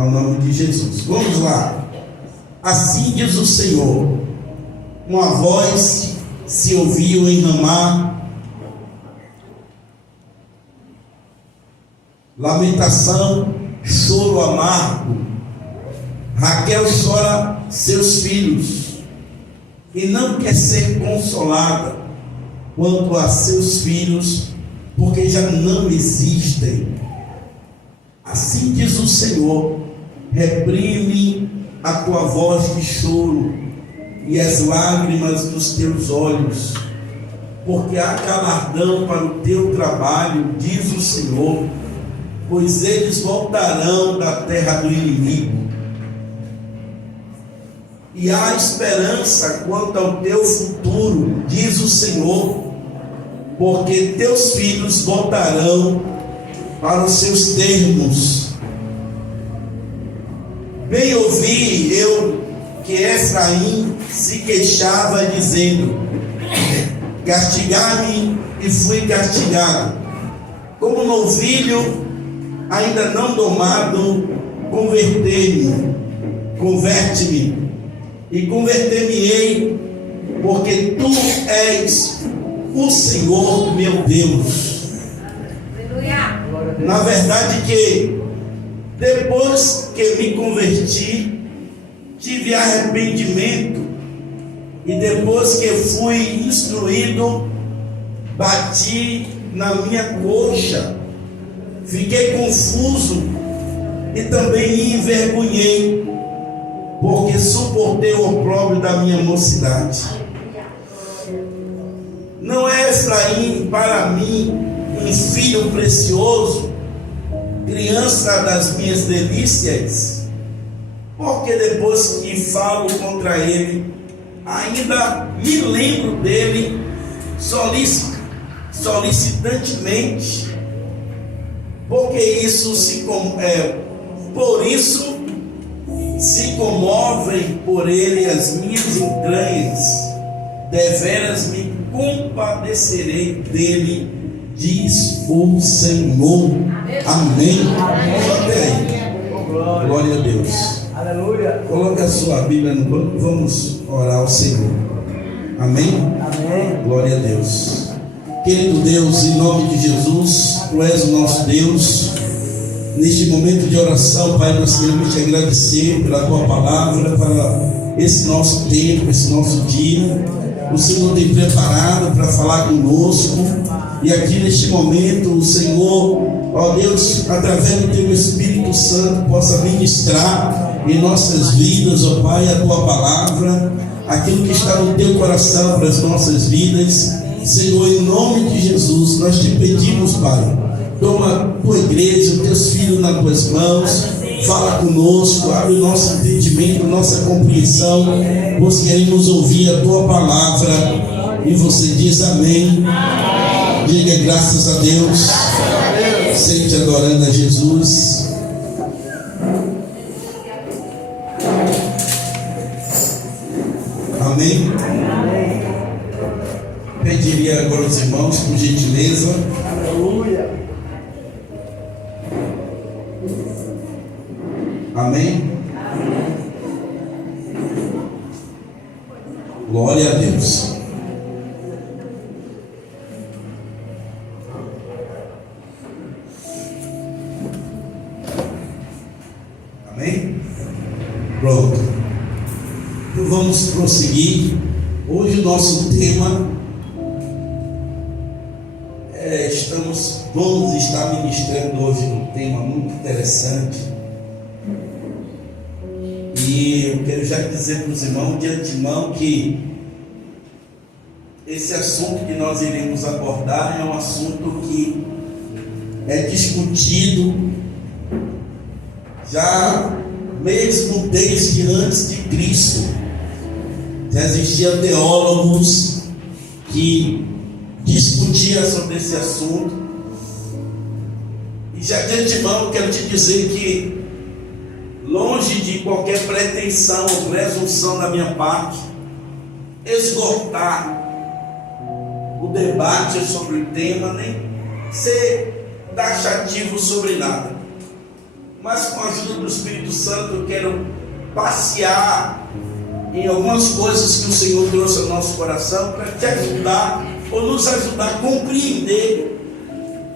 ao nome de Jesus. Vamos lá. Assim diz o Senhor: uma voz se ouviu em Ramá, lamentação, choro amargo. Raquel chora seus filhos e não quer ser consolada quanto a seus filhos, porque já não existem. Assim diz o Senhor: reprime a tua voz de choro e as lágrimas dos teus olhos, porque há galardão para o teu trabalho, diz o Senhor, pois eles voltarão da terra do inimigo. E há esperança quanto ao teu futuro, diz o Senhor, porque teus filhos voltarão para os seus termos. Bem ouvi eu que Efraim se queixava, dizendo: castigar-me, e fui castigado. Como novilho ainda não domado, converte-me, e converter-me-ei, porque tu és o Senhor meu Deus. Na verdade que depois que me converti, tive arrependimento, e depois que fui instruído, bati na minha coxa, fiquei confuso e também me envergonhei, porque suportei o opróbrio da minha mocidade. Não é Efraim para mim um filho precioso, criança das minhas delícias? Porque depois que falo contra ele, ainda me lembro dele solicitantemente, porque por isso se comovem por ele as minhas entranhas. Deveras me compadecerei dele, diz o Senhor. Amém. Glória a Deus. Aleluia. Coloque a sua Bíblia no banco, vamos orar ao Senhor. Amém? Amém. Glória a Deus. Querido Deus, em nome de Jesus, tu és o nosso Deus. Neste momento de oração, Pai, nós queremos te agradecer pela tua palavra, para esse nosso tempo, esse nosso dia. O Senhor tem preparado para falar conosco, e aqui neste momento o Senhor, ó Deus, através do teu Espírito Santo, possa ministrar em nossas vidas, ó Pai, a tua palavra, aquilo que está no teu coração para as nossas vidas. Senhor, em nome de Jesus, nós te pedimos, Pai, toma a tua igreja, os teus filhos nas tuas mãos, fala conosco, abre o nosso entendimento, nossa compreensão. Nós queremos ouvir a tua palavra, e você diz amém. Diga graças a Deus. Sente adorando a Jesus. Amém. Pediria agora aos irmãos, por gentileza. Aleluia. Amém. Glória a Deus. Amém? Pronto. Então vamos prosseguir. Hoje o nosso tema vamos estar ministrando hoje um tema muito interessante. E eu quero já dizer para os irmãos de antemão que esse assunto que nós iremos abordar é um assunto que é discutido já mesmo desde antes de Cristo. Já existiam teólogos que discutiam sobre esse assunto. E já de antemão eu quero te dizer que, longe de qualquer pretensão ou presunção da minha parte, esgotar o debate sobre o tema, nem ser taxativo sobre nada. mas com a ajuda do Espírito Santo eu quero passear em algumas coisas que o Senhor trouxe ao nosso coração para te ajudar ou nos ajudar a compreender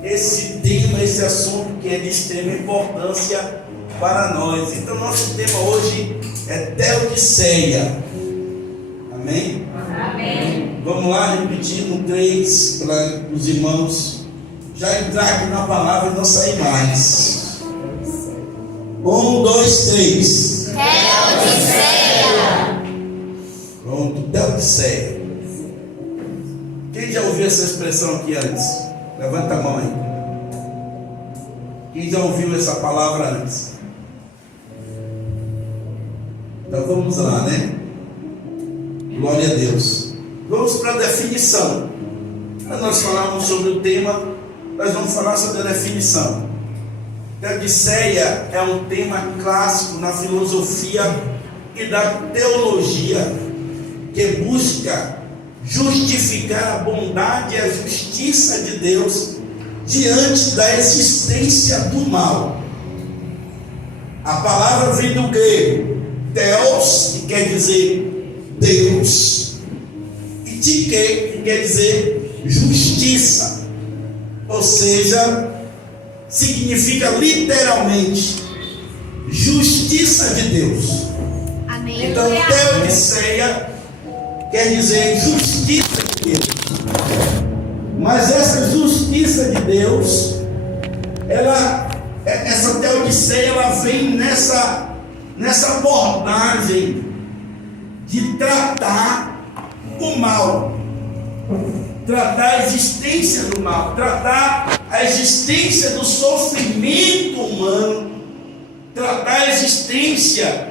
esse tema, esse assunto que é de extrema importância para nós. Então nosso tema hoje é Teodiceia. Amém? Amém. Vamos lá, repetindo 3 para os irmãos já entrar aqui na palavra e não sair mais. 1, 2, 3. Teodiceia. Pronto, Teodiceia. Quem já ouviu essa expressão aqui antes? Levanta a mão aí. Quem já ouviu essa palavra antes? Então vamos lá, né? Glória a Deus. Vamos para a definição. Quando nós falarmos sobre o tema, nós vamos falar sobre a definição. Teodiceia é um tema clássico na filosofia e da teologia, que busca justificar a bondade e a justiça de Deus diante da existência do mal. A palavra vem do grego Theos, que quer dizer Deus, e Tike, que quer dizer justiça, ou seja, significa literalmente justiça de Deus. Amém. Então, Teodiceia quer dizer justiça de Deus. Mas essa justiça de Deus, essa Teodiceia, ela vem nessa abordagem de tratar o mal, tratar a existência do mal, tratar a existência do sofrimento humano, tratar a existência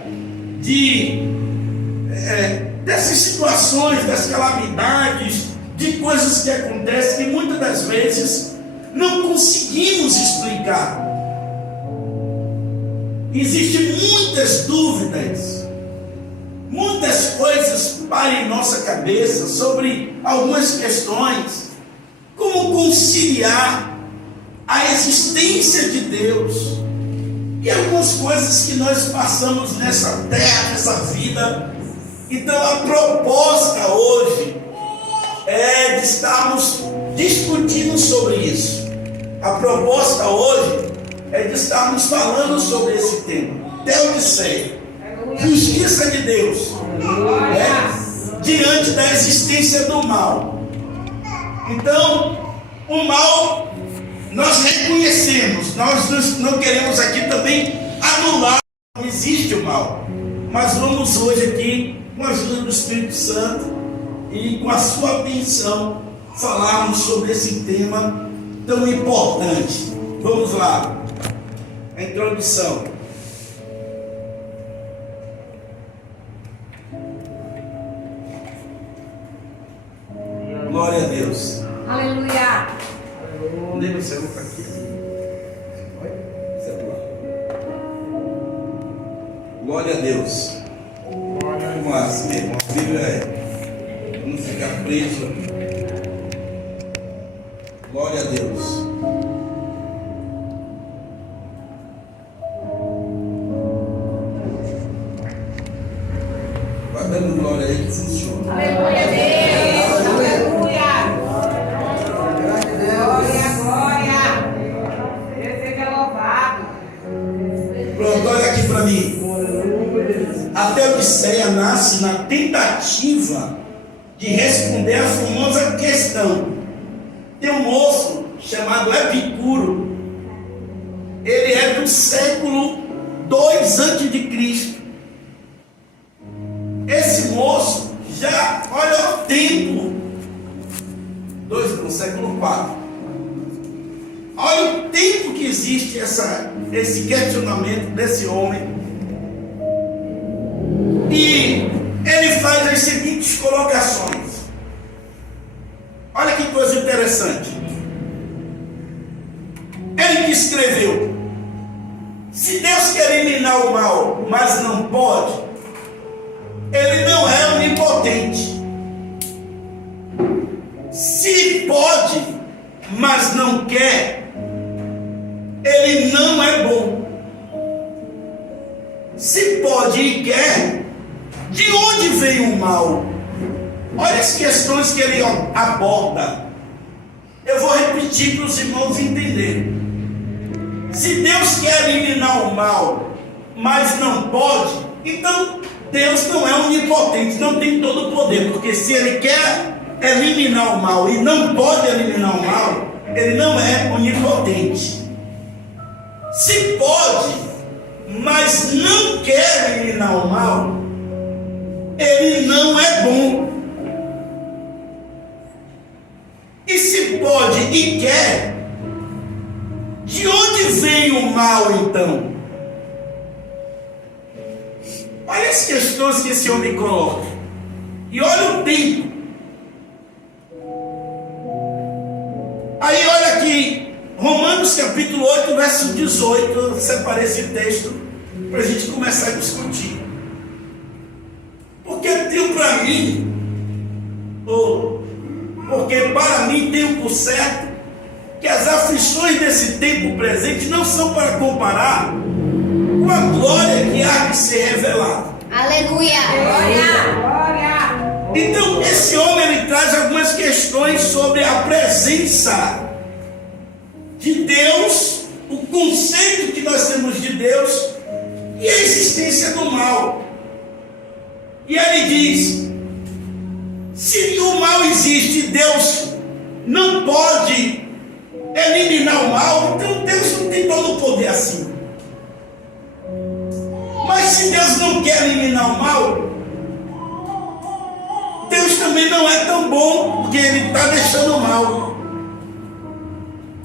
dessas situações, das calamidades, de coisas que acontecem que muitas das vezes não conseguimos explicar. Existem muitas dúvidas, muitas coisas param em nossa cabeça sobre algumas questões, como conciliar a existência de Deus e algumas coisas que nós passamos nessa terra, nessa vida. Então a proposta hoje é de estarmos discutindo sobre isso. A proposta hoje é de estarmos falando sobre esse tema. Teodiceia, justiça de Deus, diante da existência do mal. Então, o mal nós reconhecemos, nós não queremos aqui também anular, não existe o mal, mas vamos hoje aqui, com a ajuda do Espírito Santo e com a sua atenção, falarmos sobre esse tema tão importante. Vamos lá. A introdução. Glória a Deus. Aleluia. Lembra o celular aqui? Celular. Glória a Deus. Vamos lá, assim mesmo. A Bíblia é. Não ficar preso. Glória a Deus. Vai dando glória aí que funciona. Aleluia, Deus. Aleluia. Glória. Deus seja louvado. Pronto, olha aqui para mim. A Teodiceia nasce na tentativa de responder a famosa questão. Tem um moço chamado Epicuro. Ele é do século 2 a.C. Esse moço já, olha o tempo, no século 4. Olha o tempo que existe esse questionamento desse homem. E ele faz as seguintes colocações. Olha que coisa interessante. Ele que escreveu: se Deus quer eliminar o mal, mas não pode, Ele não é onipotente. Se pode, mas não quer, Ele não é bom. se pode e quer, de onde vem o mal? Olha as questões que ele aborda. Eu vou repetir para os irmãos entenderem. Se Deus quer eliminar o mal, mas não pode, então Deus não é onipotente, não tem todo o poder, porque se ele quer eliminar o mal e não pode eliminar o mal, ele não é onipotente. Se pode, mas não quer eliminar o mal, ele não é bom. E se pode e quer, de onde vem o mal então? Olha as questões que esse homem coloca. E olha o tempo. Aí olha aqui, Romanos capítulo 8, verso 18. Eu separei esse texto para a gente começar a discutir. Porque tem para mim, porque para mim tem por certo que as aflições desse tempo presente não são para comparar com a glória que há de ser revelada. Aleluia! Glória! Então esse homem ele traz algumas questões sobre a presença de Deus, o conceito que nós temos de Deus e a existência do mal. E ele diz: se o mal existe e Deus não pode eliminar o mal, então Deus não tem todo o poder assim. Mas se Deus não quer eliminar o mal, Deus também não é tão bom, porque Ele está deixando o mal.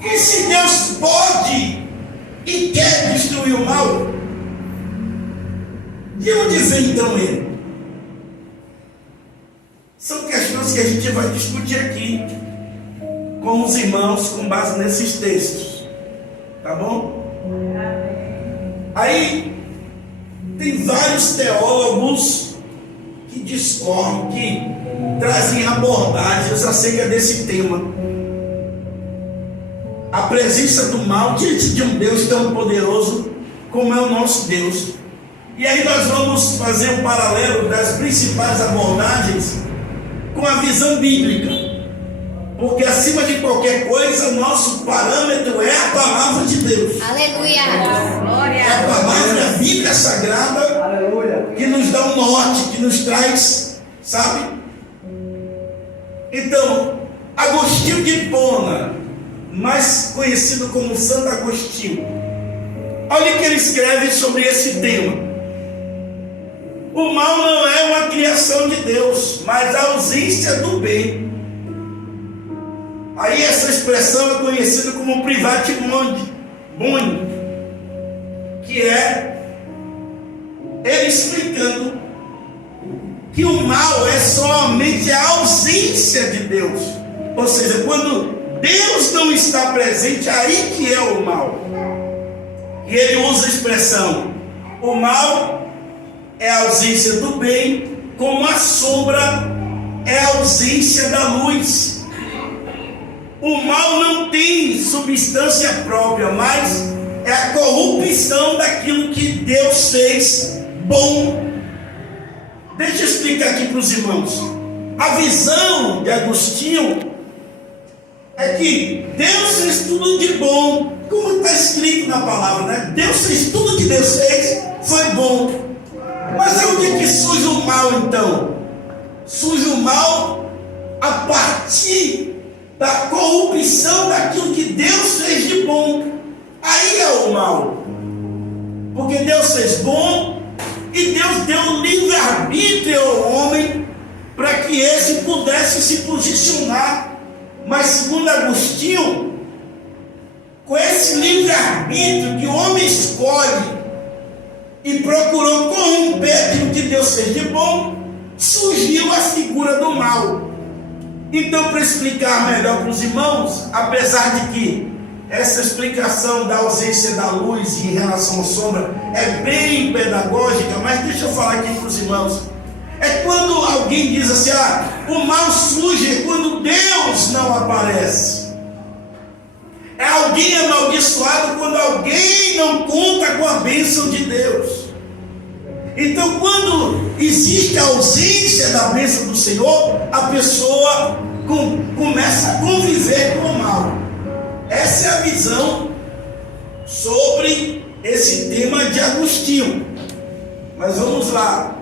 E se Deus pode e quer destruir o mal, de onde vem então Ele? São questões que a gente vai discutir aqui com os irmãos com base nesses textos. Tá bom? Aí tem vários teólogos que discorrem, que trazem abordagens acerca desse tema. A presença do mal diante de um Deus tão poderoso como é o nosso Deus. E aí nós vamos fazer um paralelo das principais abordagens com a visão bíblica, porque acima de qualquer coisa, nosso parâmetro é a palavra de Deus. Aleluia! É a palavra, a Bíblia Sagrada, Aleluia. que nos dá um norte, que nos traz, sabe? Então, Agostinho de Hipona, mais conhecido como Santo Agostinho, olha o que ele escreve sobre esse tema. O mal não é uma criação de Deus, mas a ausência do bem. Aí essa expressão é conhecida como private boni, que é ele explicando que o mal é somente a ausência de Deus. Ou seja, quando Deus não está presente, aí que é o mal. E ele usa a expressão: o mal é a ausência do bem, como a sombra é a ausência da luz. O mal não tem substância própria, mas é a corrupção daquilo que Deus fez bom. Deixa eu explicar aqui para os irmãos. A visão de Agostinho é que Deus fez tudo de bom, como está escrito na palavra, né? Deus fez tudo que Deus fez, foi bom. Mas onde que surge o mal então? Surge o mal a partir da corrupção daquilo que Deus fez de bom. Aí é o mal. Porque Deus fez bom e Deus deu um livre-arbítrio ao homem para que esse pudesse se posicionar. Mas segundo Agostinho, com esse livre-arbítrio que o homem escolhe e procurou corromper aquilo que Deus fez de bom, surgiu a figura do mal. Então, para explicar melhor para os irmãos, apesar de que essa explicação da ausência da luz em relação à sombra é bem pedagógica, mas deixa eu falar aqui para os irmãos. É quando alguém diz assim: o mal surge quando Deus não aparece. É alguém amaldiçoado quando alguém não conta com a bênção de Deus. Então, quando existe a ausência da bênção do Senhor, a pessoa começa a conviver com o mal. Essa é a visão sobre esse tema de Agostinho. Mas vamos lá.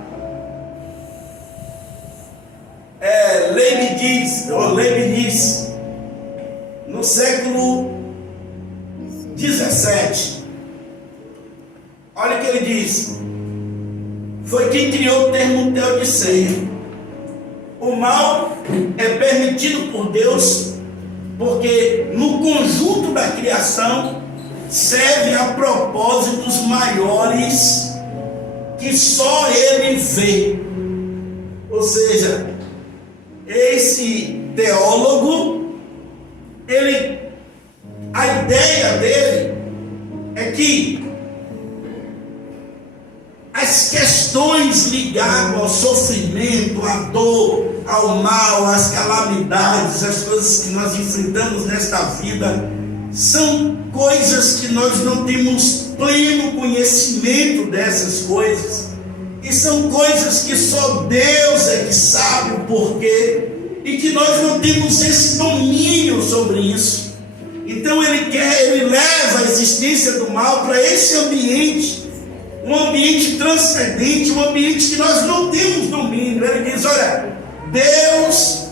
Leibniz, no século 17, olha o que ele diz. Foi quem criou o termo teodiceia. O mal é permitido por Deus porque no conjunto da criação serve a propósitos maiores que só Ele vê. Ou seja, esse teólogo, a ideia dele é que as questões ligadas ao sofrimento, à dor, ao mal, às calamidades, as coisas que nós enfrentamos nesta vida, são coisas que nós não temos pleno conhecimento dessas coisas, e são coisas que só Deus é que sabe o porquê, e que nós não temos esse domínio sobre isso. Então ele leva a existência do mal para esse ambiente, um ambiente transcendente, um ambiente que nós não temos domínio. Ele diz: olha, Deus,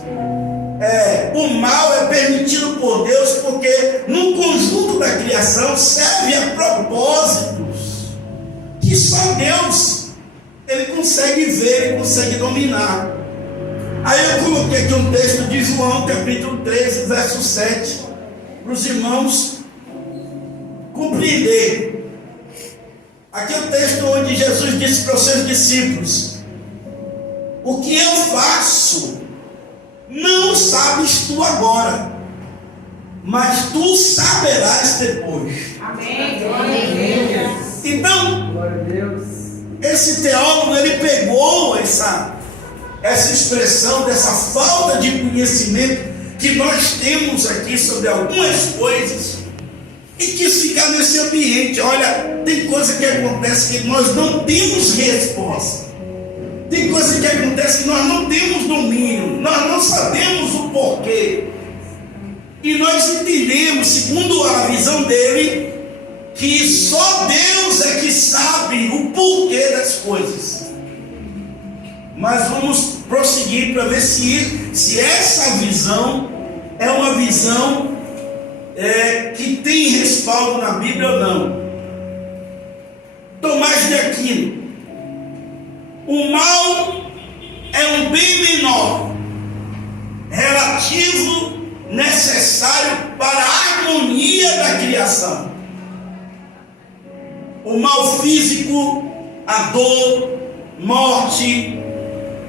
o mal é permitido por Deus porque no conjunto da criação serve a propósitos que só Deus ele consegue ver, ele consegue dominar. Aí eu coloquei aqui um texto de João, capítulo 13, verso 7, para os irmãos compreender. Aqui é o texto onde Jesus disse para os seus discípulos: o que eu faço não sabes tu agora, mas tu saberás depois. Amém. Glória a Deus. Então, Glória a Deus. esse teólogo, ele pegou essa expressão dessa falta de conhecimento que nós temos aqui sobre algumas coisas, e quis ficar nesse ambiente. Olha, tem coisa que acontece que nós não temos resposta, tem coisa que acontece que nós não temos domínio, nós não sabemos o porquê, e nós entendemos, segundo a visão dele, que só Deus é que sabe o porquê das coisas. Mas vamos prosseguir para ver se essa visão é uma visão que tem respaldo na Bíblia ou não. Tomás de Aquino: o mal é um bem menor, relativo, necessário para a harmonia da criação. O mal físico, a dor, morte,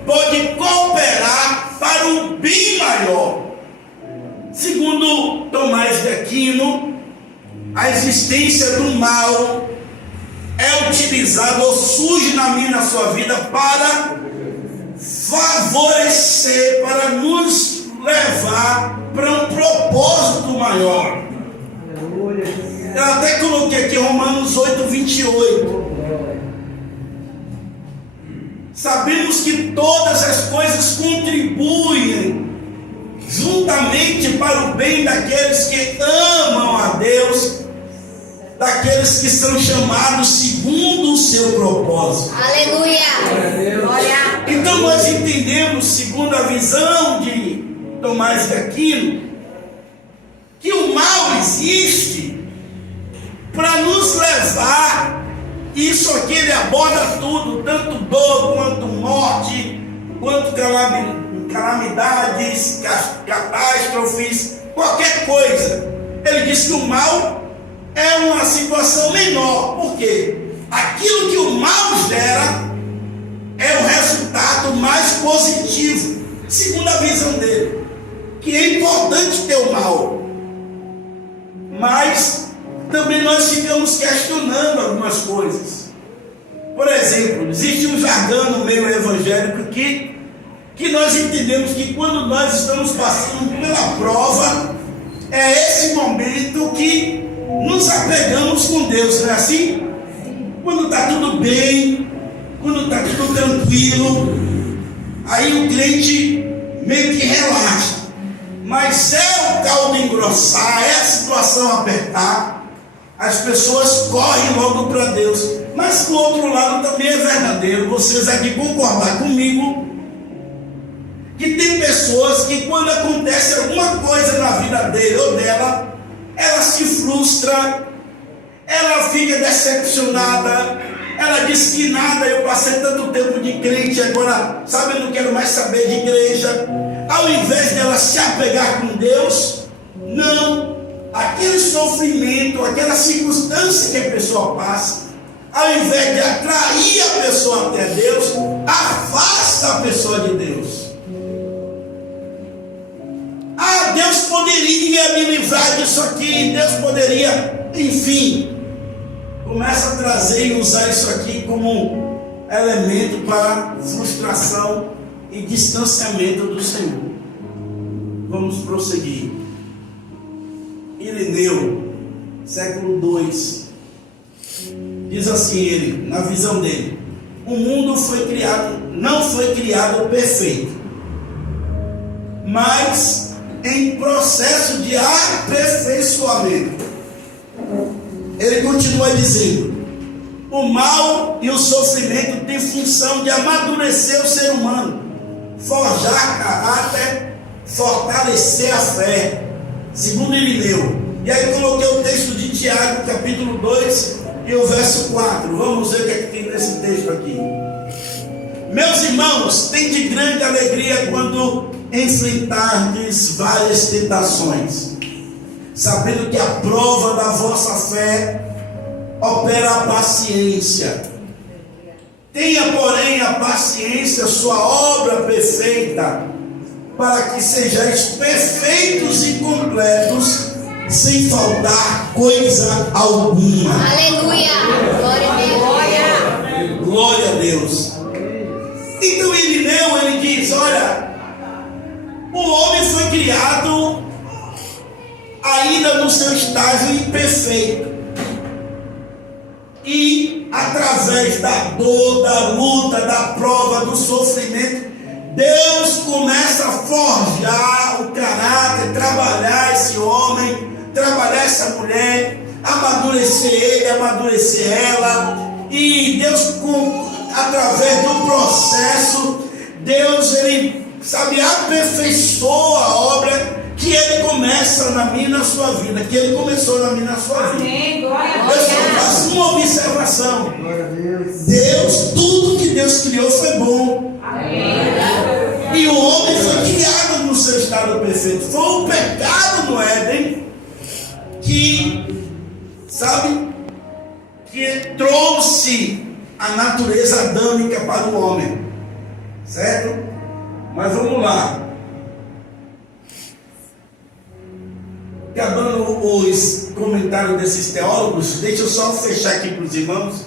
pode cooperar para um bem maior. Segundo Tomás de Aquino, a existência do mal é utilizada ou surge na sua vida para favorecer, para nos levar para um propósito maior. Eu até coloquei aqui Romanos 8, 28. Sabemos que todas as coisas contribuem juntamente para o bem daqueles que amam a Deus, daqueles que são chamados segundo o seu propósito. Aleluia. Glória. Então nós entendemos, segundo a visão de Tomás de Aquino, que o mal existe para nos levar. Isso aqui ele aborda tudo, tanto dor quanto morte, quanto calamidades, catástrofes, qualquer coisa. Ele diz que o mal é uma situação menor. Por quê? Aquilo que o mal gera é o resultado mais positivo, segundo a visão dele, que é importante ter o mal, mas também nós ficamos questionando algumas coisas. Por exemplo, existe um jargão no meio evangélico que nós entendemos que quando nós estamos passando pela prova, é esse momento que nos apegamos com Deus, não é assim? Quando está tudo bem, quando está tudo tranquilo, aí o crente meio que relaxa. Mas é o caldo engrossar, é a situação apertar, as pessoas correm logo para Deus. Mas do outro lado também é verdadeiro, vocês aqui concordar comigo, que tem pessoas que quando acontece alguma coisa na vida dele ou dela, ela se frustra, ela fica decepcionada, ela diz que nada, eu passei tanto tempo de crente, agora, sabe, eu não quero mais saber de igreja. Ao invés dela se apegar com Deus, não, aquele sofrimento, aquela circunstância que a pessoa passa, ao invés de atrair a pessoa até Deus, afasta a pessoa de Deus. Ah, Deus poderia me livrar disso aqui, Deus poderia, enfim, começa a trazer e usar isso aqui como elemento para frustração e distanciamento do Senhor. Vamos prosseguir. Irineu, século II, diz assim ele, na visão dele: o mundo não foi criado perfeito, mas em processo de aperfeiçoamento. Ele continua dizendo: o mal e o sofrimento têm função de amadurecer o ser humano, forjar caráter, fortalecer a fé, segundo Irineu. E aí coloquei o texto de Tiago, capítulo 2 e o verso 4. Vamos ver o que é que tem nesse texto aqui. Meus irmãos, tende grande alegria quando enfrentardes várias tentações, sabendo que a prova da vossa fé opera a paciência. Tenha, porém, a paciência sua obra perfeita, para que sejais perfeitos e completos, sem faltar coisa alguma. Aleluia. Glória a Deus. Glória a Deus. Então Irineu, ele diz: olha, o homem foi criado ainda no seu estágio imperfeito, e através da dor, da luta, da prova, do sofrimento, Deus começa a forjar o caráter, trabalhar esse homem, trabalhar essa mulher, amadurecer ele, amadurecer ela. E Deus, através do processo, Deus, ele, sabe, aperfeiçoa a obra que ele começa na minha e na sua vida, que ele começou na minha e na sua vida. Eu só faço uma observação: Deus, tudo que Deus criou foi bom. E o homem foi criado no seu estado perfeito. Foi o pecado no Éden que, sabe, que trouxe a natureza adâmica para o homem, certo? Mas vamos lá. Acabando os comentários desses teólogos, deixa eu só fechar aqui para os irmãos,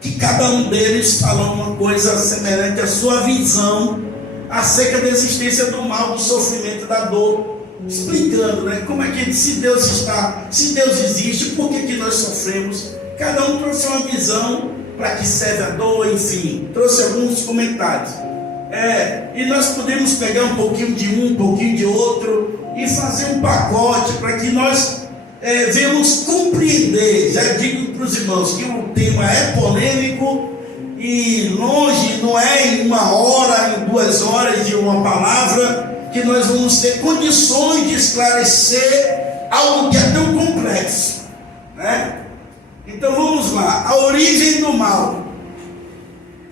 que cada um deles falou uma coisa semelhante à sua visão acerca da existência do mal, do sofrimento, da dor, explicando, né, como é que, se Deus está, se Deus existe, por que nós sofremos? Cada um trouxe uma visão para que serve a dor, enfim, trouxe alguns comentários. E nós podemos pegar um pouquinho de um pouquinho de outro e fazer um pacote para que nós venhamos compreender. Já digo para os irmãos que o tema é polêmico e longe, não é em 1 hora, em 2 horas de uma palavra que nós vamos ter condições de esclarecer algo que é tão complexo, né? Então vamos lá. A origem do mal.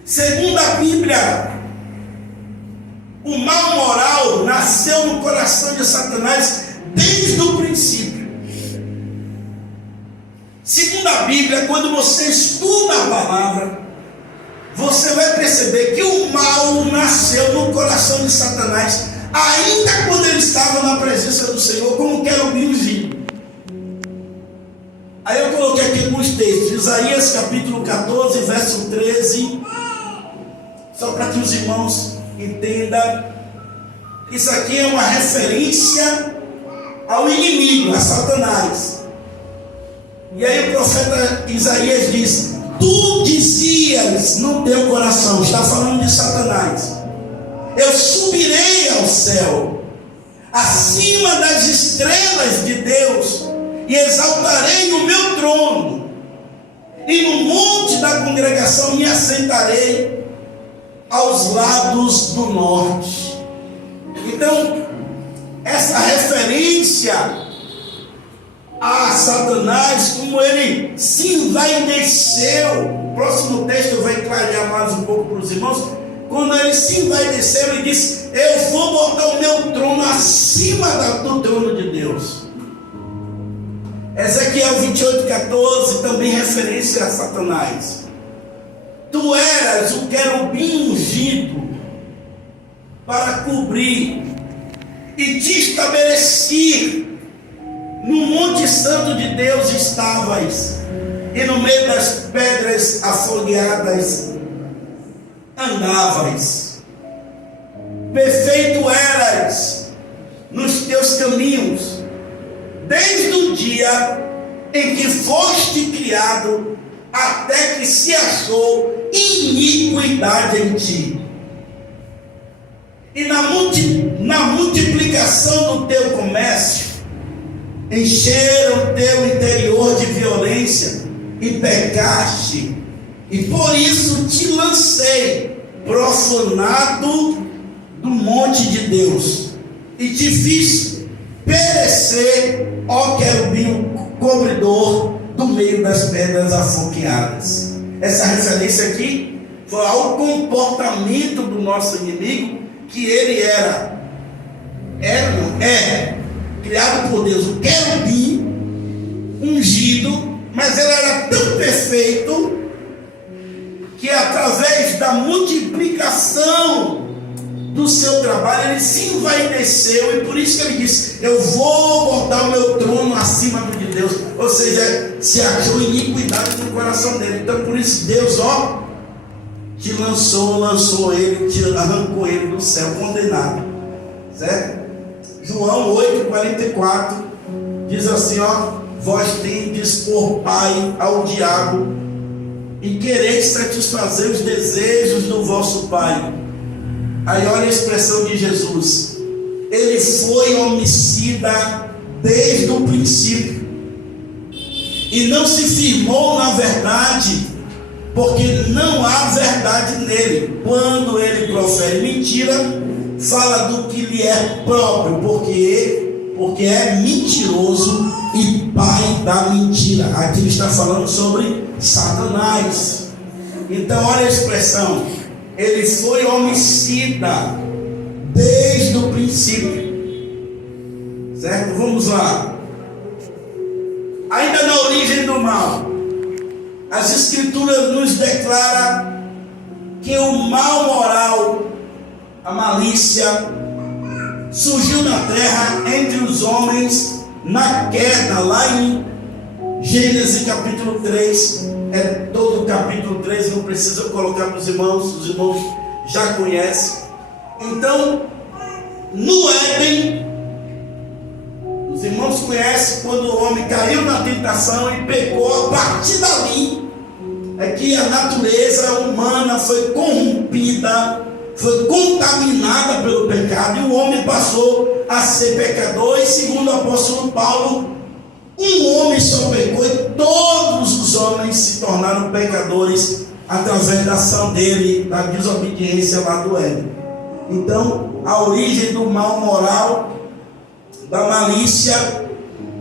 Segundo a Bíblia, o mal moral nasceu no coração de Satanás desde o princípio. Segundo a Bíblia, quando você estuda a palavra, você vai perceber que o mal nasceu no coração de Satanás, ainda quando ele estava na presença do Senhor, como querubim ungido. Aí eu coloquei aqui alguns textos, Isaías capítulo 14, verso 13, só para que os irmãos entendam. Isso aqui é uma referência ao inimigo, a Satanás. E aí o profeta Isaías diz: Tu dizias no teu coração, está falando de Satanás: eu subirei ao céu, acima das estrelas de Deus, e exaltarei o meu trono, e no monte da congregação me assentarei aos lados do norte. Então, essa referência a Satanás, como ele se envaideceu, o próximo texto vai clarear mais um pouco para os irmãos. Quando ele se envaideceu, ele disse: eu vou botar o meu trono acima do trono de Deus. Ezequiel 28:14, também referência a Satanás. Tu eras o querubim ungido para cobrir e te estabeleci. No monte santo de Deus estavas, e no meio das pedras afogueadas andavas. Perfeito eras nos teus caminhos, desde o dia em que foste criado, até que se achou iniquidade em ti. E na multiplicação do teu comércio, encheram o teu interior de violência, e pecaste, e por isso te lancei profanado do monte de Deus, e te fiz perecer, ó querubim cobridor, do meio das pedras afogueadas. Essa referência aqui foi ao comportamento do nosso inimigo, que ele é criado por Deus, o querubim ungido, mas ele era tão perfeito que através da multiplicação do seu trabalho ele se envaideceu, e por isso que ele disse: eu vou botar o meu trono acima do de Deus. Ou seja, se achou iniquidade no coração dele. Então por isso Deus, te lançou ele, te arrancou ele do céu condenado, certo? João 8:44 diz assim: vós tendes por pai ao diabo, e quereis satisfazer os desejos do vosso pai. Aí olha a expressão de Jesus: ele foi homicida desde o princípio, e não se firmou na verdade, porque não há verdade nele. Quando ele profere mentira, fala do que lhe é próprio, porque é mentiroso e pai da mentira. Aqui ele está falando sobre Satanás. Então olha a expressão: ele foi homicida desde o princípio, certo? Vamos lá. Ainda na origem do mal, as escrituras nos declaram que o mal moral, a malícia, surgiu na terra entre os homens na queda, lá em Gênesis capítulo 3. É todo o capítulo 3, não precisa colocar para os irmãos já conhecem. Então, no Éden, os irmãos conhecem quando o homem caiu na tentação e pecou. A partir dali é que a natureza humana foi corrompida, foi contaminada pelo pecado, e o homem passou a ser pecador. E segundo o apóstolo Paulo, um homem só pecou, e todos os homens se tornaram pecadores através da ação dele, da desobediência lá do Éden. Então a origem do mal moral, da malícia,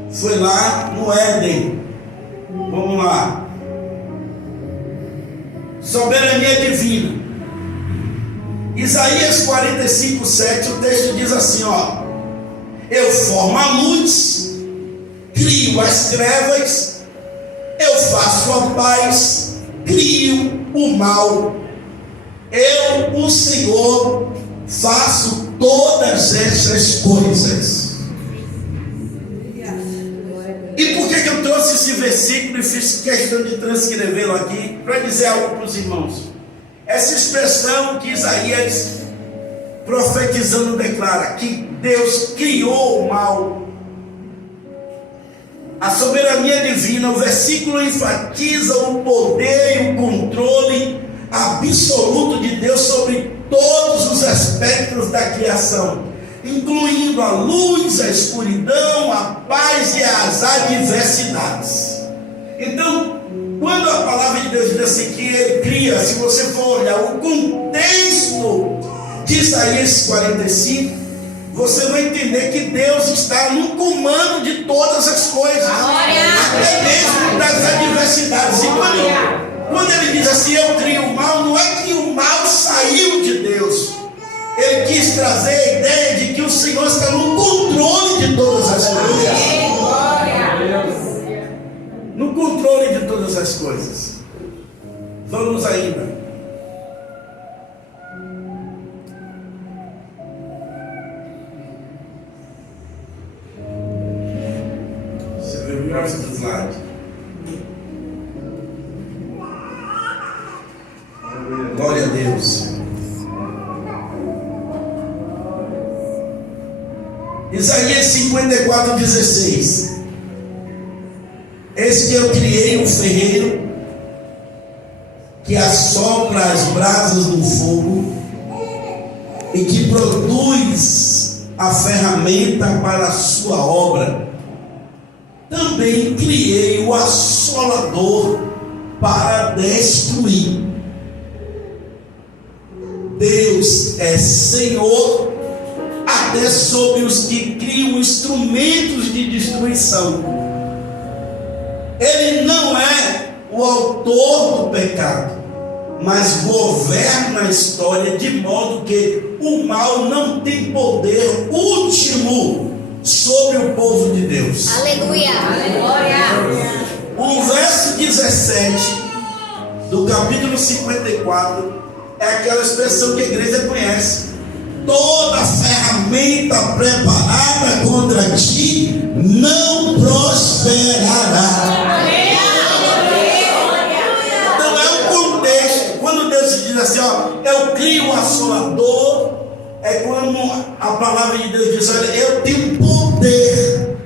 foi lá no Éden. Vamos lá. Soberania divina. Isaías 45:7, o texto diz assim: eu formo a luz, crio as trevas, eu faço a paz, crio o mal. Eu, o Senhor, faço todas essas coisas. E por que eu trouxe esse versículo e fiz questão de transcrevê-lo aqui? Para dizer algo para os irmãos. Essa expressão que Isaías, profetizando, declara que Deus criou o mal. a soberania divina. O versículo enfatiza o poder e o controle absoluto de Deus sobre todos os aspectos da criação, incluindo a luz, a escuridão, a paz e as adversidades. Então, quando a palavra de Deus diz assim que Ele cria, se você for olhar o contexto de Isaías 45, você vai entender que Deus está no comando de todas as coisas, até mesmo das adversidades. E quando Ele diz assim, eu crio o mal, não é que o mal saiu de Deus. Ele quis trazer a ideia de que o Senhor está no controle de todas as coisas. No controle de todas as coisas. Vamos ainda. Você vê o próximo slide. Glória a Deus. Isaías 54:16. Eis que eu criei um ferreiro que assopra as brasas do fogo e que produz a ferramenta para a sua obra. Também criei o assolador para destruir. Deus é Senhor até sobre os que criam instrumentos de destruição. Ele não é o autor do pecado, mas governa a história de modo que o mal não tem poder último sobre o povo de Deus. Aleluia. O verso 17 do capítulo 54 é aquela expressão que a igreja conhece: toda ferramenta preparada contra ti não prosperará. Então é um contexto. Quando Deus diz assim, eu crio um assolador, é como a palavra de Deus diz, olha, eu tenho poder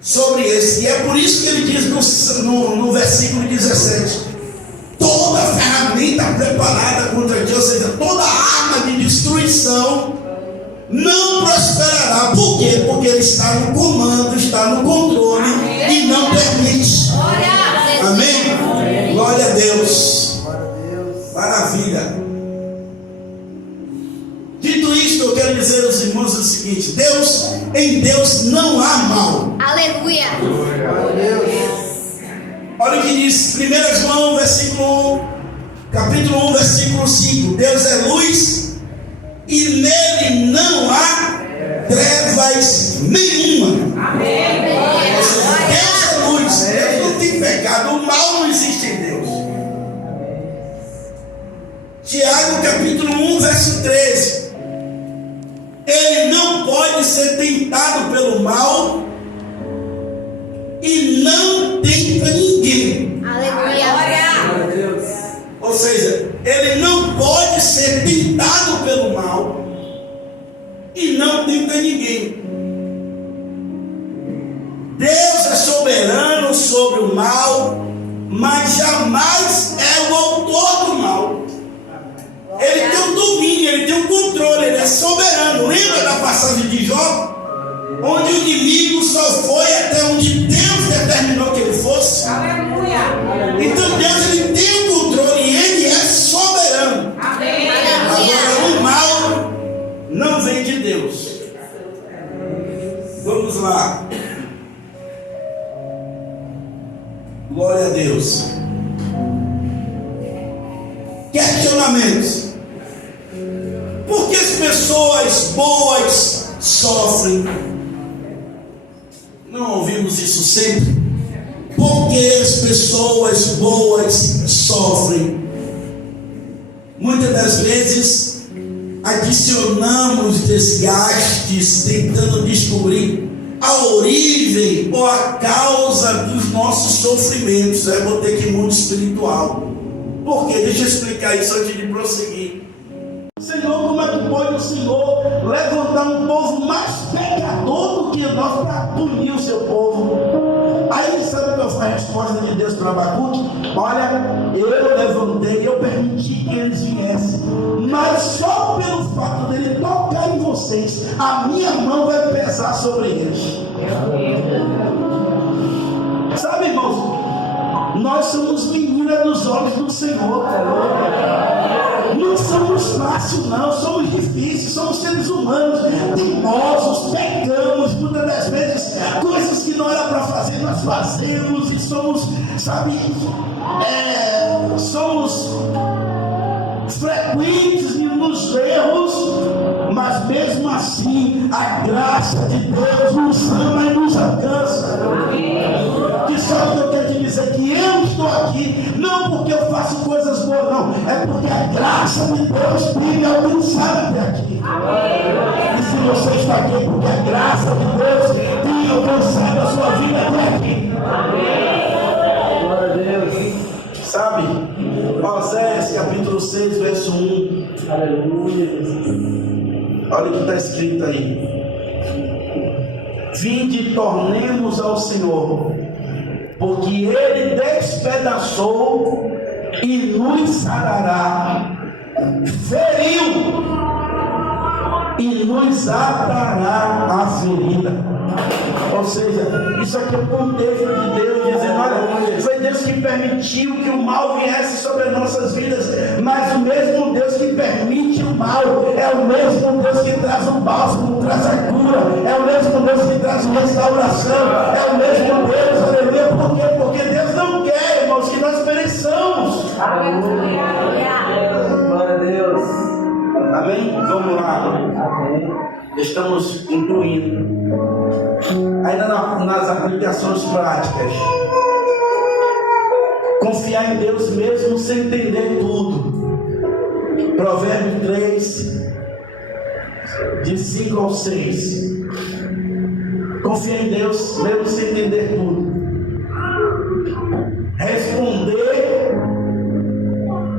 sobre esse. E é por isso que ele diz no versículo 17, toda ferramenta preparada contra ti, ou seja, toda arma de destruição não prosperará. Por quê? Porque ele está no comando, está no controle. Amém. E não permite. Amém? Glória a Deus. Maravilha. Dito isto, eu quero dizer aos irmãos o seguinte: em Deus não há mal. Aleluia. Olha o que diz 1 João capítulo 1, versículo 5. Deus é luz e nele não há trevas nenhuma. Amém. Deus é luz, Deus não tem pecado, o mal não existe em Deus. Tiago capítulo 1, verso 13. Ele não pode ser tentado pelo mal e não tenta ninguém. Aleluia. Ou seja, ele não pode ser tentado pelo mal e não tenta ninguém. Deus é soberano sobre o mal, mas jamais é o autor do mal. Ele tem o domínio, ele tem o controle, ele é soberano. Lembra da passagem de Jó? Onde o inimigo só foi até onde Deus determinou que ele fosse. Então Deus, ele tem o controle e ele é soberano. Agora o mal não vem de Deus. Vamos lá. Glória a Deus. Questionamentos. Por que as pessoas boas sofrem? Não ouvimos isso sempre? Por que as pessoas boas sofrem? Muitas das vezes adicionamos desgastes tentando descobrir a origem ou a causa dos nossos sofrimentos. Eu vou ter que ir no mundo espiritual. Por quê? Deixa eu explicar isso antes de prosseguir. Senhor, como é que pode o Senhor levantar um povo mais pecador do que nós para punir o seu povo? Aí sabe qual foi a resposta de Deus para Abacuque? Olha, eu levantei, eu permiti que eles viessem, mas só pelo fato dele tocar em vocês, a minha mão vai pesar sobre eles. Sabe, irmãos, nós somos meninas dos olhos do Senhor. Não somos fáceis, não, somos difíceis, somos seres humanos, teimosos, pecamos, muitas das vezes, coisas que não era para fazer, nós fazemos e somos, sabe, somos frequentes nos erros, mas mesmo assim, a graça de Deus nos ama e nos alcança. Que sabe o que eu quero te dizer? Que eu estou aqui, não porque eu faço coisas boas, não, é porque a graça de Deus tem me alcançado até aqui. E se você está aqui, é porque a graça de Deus tem alcançado a sua vida até aqui. Glória a Deus. Sabe, Oséias capítulo 6, verso 1. Aleluia. Olha o que está escrito aí. Vinde e tornemos ao Senhor, porque Ele despedaçou e nos sarará, feriu e nos atará a ferida. Ou seja, isso aqui é o contexto de Deus dizendo: olha, foi Deus que permitiu que o mal viesse sobre as nossas vidas, mas o mesmo Deus que permite o mal é o mesmo Deus que traz o bálsamo, traz a cura, é o mesmo Deus que traz restauração, é o mesmo Deus, aleluia. Por quê? Porque Deus não quer, irmãos, que nós pereçamos. Glória a Deus. Amém? Vamos lá. Amém. Estamos concluindo. Ainda nas aplicações práticas. Confiar em Deus mesmo sem entender tudo. Provérbios 3, de 5 ao 6. Confiar em Deus mesmo sem entender tudo. Responder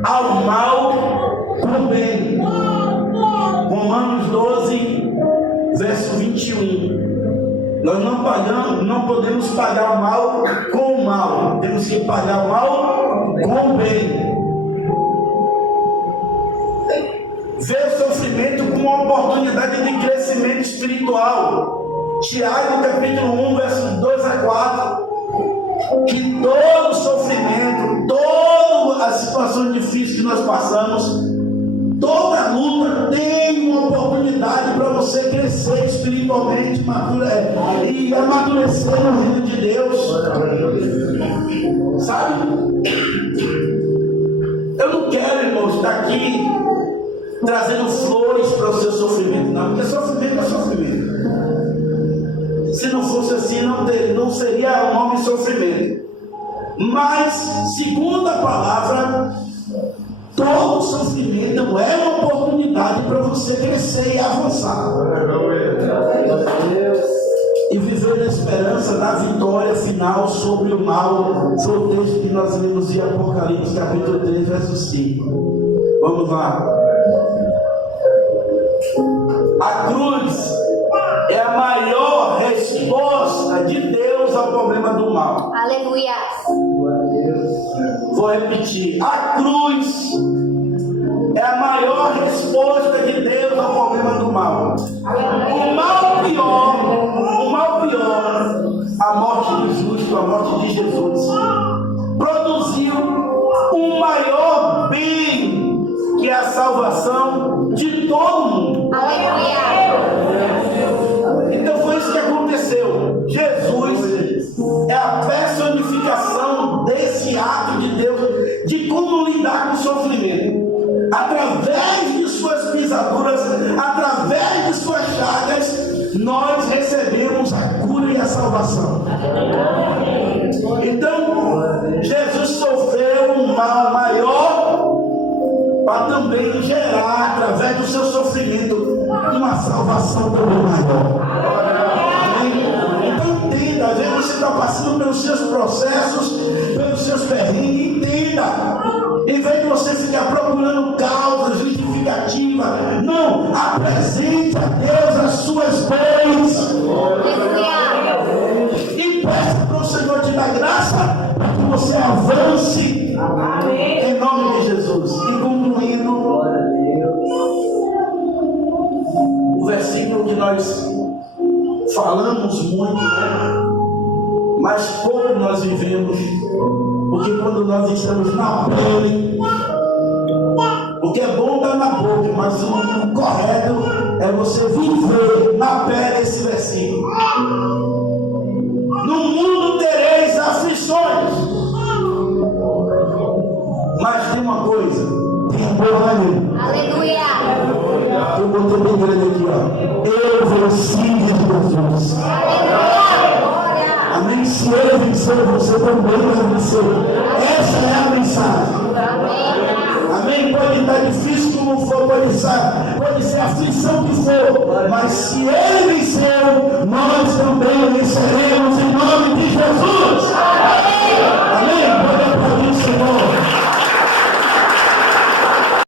ao mal com bem. Romanos 12, verso 21. Nós não podemos pagar o mal com o mal, temos que pagar o mal com o bem. Ver o sofrimento como uma oportunidade de crescimento espiritual. Tiago capítulo 1, versos 2 a 4. Que todo sofrimento, todas as situações difíceis que nós passamos, toda luta tem uma oportunidade para você crescer espiritualmente e amadurecer no reino de Deus. Sabe? Eu não quero, irmãos, estar aqui trazendo flores para o seu sofrimento, não, porque sofrimento é sofrimento. Se não fosse assim, não seria o nome sofrimento. Mas, segundo a palavra, todo sofrimento é uma oportunidade para você crescer e avançar. E viver na esperança da vitória final sobre o mal. Foi o texto que nós lemos em Apocalipse capítulo 3, verso 5. Vamos lá. A cruz é a maior resposta de Deus ao problema do mal. Aleluia. Vou repetir. A cruz é a maior resposta de Deus ao problema do mal. O mal pior, a morte do justo, a morte de Jesus, produziu um maior bem que a salvação de todo mundo. Aleluia. Então foi isso que aconteceu. Jesus é a personificação desse ato de Deus, de como lidar com o sofrimento. Através de suas pisaduras, através de suas chagas, nós recebemos a cura e a salvação. Então, Jesus sofreu um mal maior para também gerar, através do seu sofrimento, uma salvação também maior. Então entenda, às vezes você está passando pelos seus processos, pelos seus perrengues, entenda. Em vez de você ficar procurando causas justificativas, não, apresente a Deus as suas dores. E peça para o Senhor te avance em nome de Jesus. E concluindo, Glória a Deus. o versículo que nós falamos muito, né? Mas pouco nós vivemos, porque quando nós estamos na pele, o que é bom está na boca, mas o correto é você viver na pele esse versículo. No mundo tereis aflições, mas tem uma coisa, tem bom ânimo. Aleluia. Eu botei bem grande aqui, ó. Eu venci Jesus. Glória. Amém? Se ele venceu, você também vai vencer. Essa é a mensagem. Amém? Pode estar difícil como for, pode ser a aflição que for, mas se ele venceu, nós também venceremos em nome de Jesus.